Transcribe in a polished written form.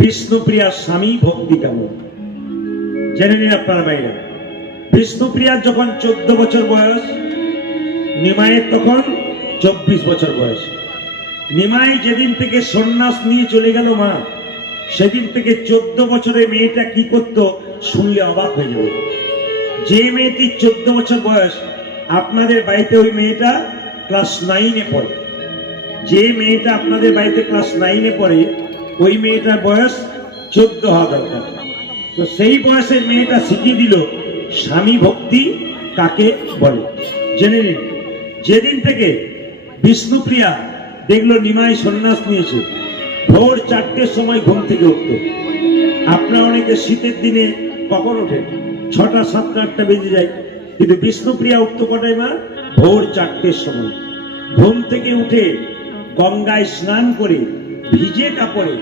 বিষ্ণুপ্রিয়ার স্বামী ভক্তি কেমন জেনে নিন আপনারা বাইরে। বিষ্ণুপ্রিয়ার যখন 14 বছর বয়স, নিমাইয়ের তখন 24 বছর বয়স। নিমাই যেদিন থেকে সন্ন্যাস নিয়ে চলে গেল মা, সেদিন থেকে 14 বছরের মেয়েটা কি করত শুনলে অবাক হয়ে যাবে। যে মেয়েটির 14 বছর বয়স, আপনাদের বাড়িতে ওই মেয়েটা ক্লাস 9-এ পড়ে। যে মেয়েটা আপনাদের বাড়িতে ক্লাস 9-এ পড়ে, ওই মেয়েটার বয়স 14 হওয়া দরকার। তো সেই বয়সের মেয়েটা শিখিয়ে দিল স্বামী ভক্তি কাকে বলে। জেনে নিন, যেদিন থেকে বিষ্ণুপ্রিয়া দেখলো নিমাই সন্ন্যাস নিয়েছে, ভোর 4টের সময় ঘুম থেকে উঠতো। আপনারা অনেকে শীতের দিনে কখন ওঠেন? 6টা, 7টা, 8টা বেজে যায়, কিন্তু বিষ্ণুপ্রিয়া উঠতো কটায় মা? ভোর 4টের সময়। ঘুম থেকে উঠে গঙ্গায় স্নান করে ভিজে কাপড়ে